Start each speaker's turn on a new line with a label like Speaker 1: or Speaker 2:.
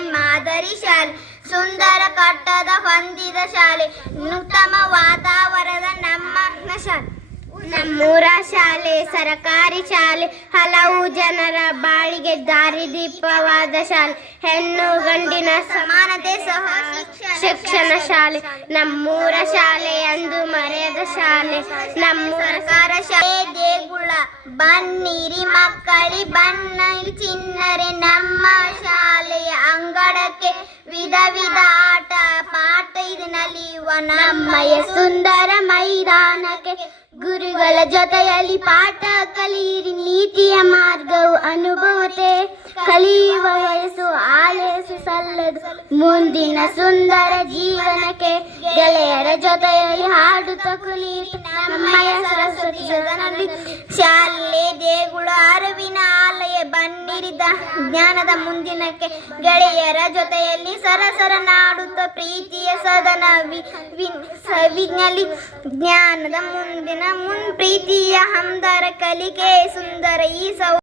Speaker 1: ಮಾದರಿ ಶಾಲೆ. ಸುಂದರ ಕಟ್ಟದ ಹೊಂದಿದ ಶಾಲೆ. ಉತ್ತಮ ವಾತಾವರಣದ ನಮ್ಮ ಶಾಲೆ. ನಮ್ಮೂರ ಶಾಲೆ, ಸರಕಾರಿ ಶಾಲೆ, ಹಲವು ಜನರ ಬಾಳಿಗೆ ದಾರಿದೀಪವಾದ ಶಾಲೆ. ಹೆಣ್ಣು ಗಂಡಿನ ಸಮಾನತೆ ಸಹ ಶಿಕ್ಷಣ ಶಾಲೆ. ನಮ್ಮೂರ ಶಾಲೆ ಎಂದು ಮರೆಯದ ಶಾಲೆ. ನಮ್ಮ ಸರ್ಕಾರ ಶಾಲೆ ದೇಗುಳ ಬನ್ನಿರಿ ಮಕ್ಕಳಿ ಬನ್ನಿರಿ ಚಿನ್ನರೆ, ನಮ್ಮ ಅಂಗಡಕ್ಕೆ ವಿಧ ವಿಧ ಆಟ ಪಾಠ ಇದು ನಲಿಯುವ ನಮ್ಮಯ ಸುಂದರ ಮೈದಾನಕ್ಕೆ ಗುರುಗಳ ಜೊತೆಯಲ್ಲಿ ಪಾಠ ಕಲಿಯಿರಿ ನೀತಿಯ ಮಾರ್ಗವು ಅನುಭವತೆ. ಕಲಿಯುವ ವಯಸ್ಸು ಆಲಯಸು ಸಲ್ಲದು. ಮುಂದಿನ ಸುಂದರ ಜೀವನಕ್ಕೆ ಗೆಳೆಯರ ಜೊತೆಯಲ್ಲಿ ಹಾಡುತ್ತ ತಕುಲಿ ನಮ್ಮಯ ಸರಸ್ವತಿ ಶಾಲೆ ದೇಗುಳ ಅರಿವಿನ ಜ್ಞಾನದ ಮುಂದಿನಕ್ಕೆ ಗೆಳೆಯರ ಜೊತೆಯಲ್ಲಿ ಸರಸರ ನಾಡುತ್ತ ಪ್ರೀತಿಯ ಸದನ ವಿ- ವಿ- ಸವಿಜ್ಞಲಿ ಜ್ಞಾನದ ಮುಂದಿನ ಮುನ್ ಪ್ರೀತಿಯ ಹಂದರ ಕಲಿಕೆ ಸುಂದರ ಈ ಸೌ